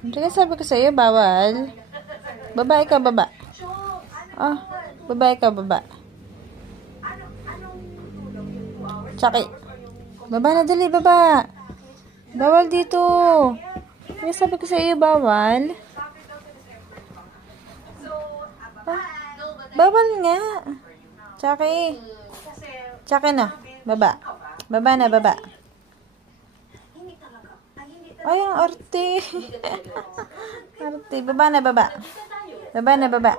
Hindi sabi ko sa'yo, bawal. Babae ka, baba. Ah, babae ka, baba. Tsaki. Baba na, dali, baba. Bawal dito. Hindi sabi ko sa'yo, bawal. Ah, bawal nga. Tsaki. Tsaki na. Baba. Baba na, baba. Ay, ang arte. Arte. Baba na, baba. Baba na, baba.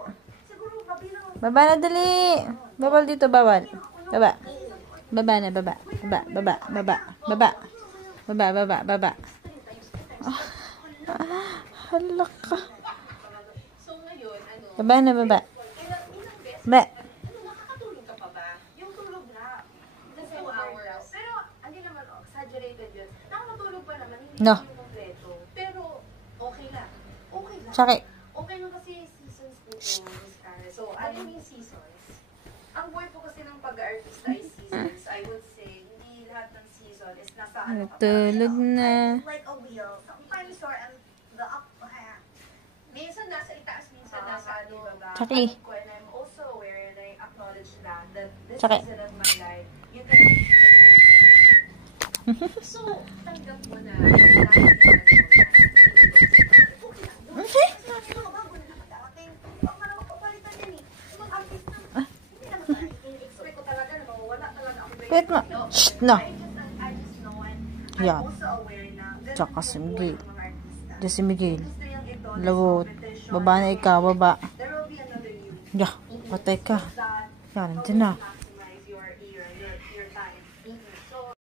Baba na, dali. Bawal dito, bawal. Baba. Baba na, baba. Baba, baba, baba. Baba. Baba, baba, baba. Hala ka. Baba na, baba. Baba. No. Pero okay lang. Okay lang. Tsaki. Okay lang kasi seasons po ito. So, ano yung seasons? Ang buhay po kasi ng pag-artista ay seasons. I would say, hindi lahat ng season is nasa ano ka. Tulog na. Like a wheel. Sometimes you're on the up. Minsan nasa itaas, minsan nasa ano. Tsaki. And I'm also aware and I acknowledge that this Tsaki. season of my life, you can make it. So, tanggap mo na. Okay. Wait mo. Shh, no. Yan. Tsaka si Miguel. Diyan si Miguel. Lagot. Baba na ikaw, baba. Yeah, patay ka. Yan, nandun na.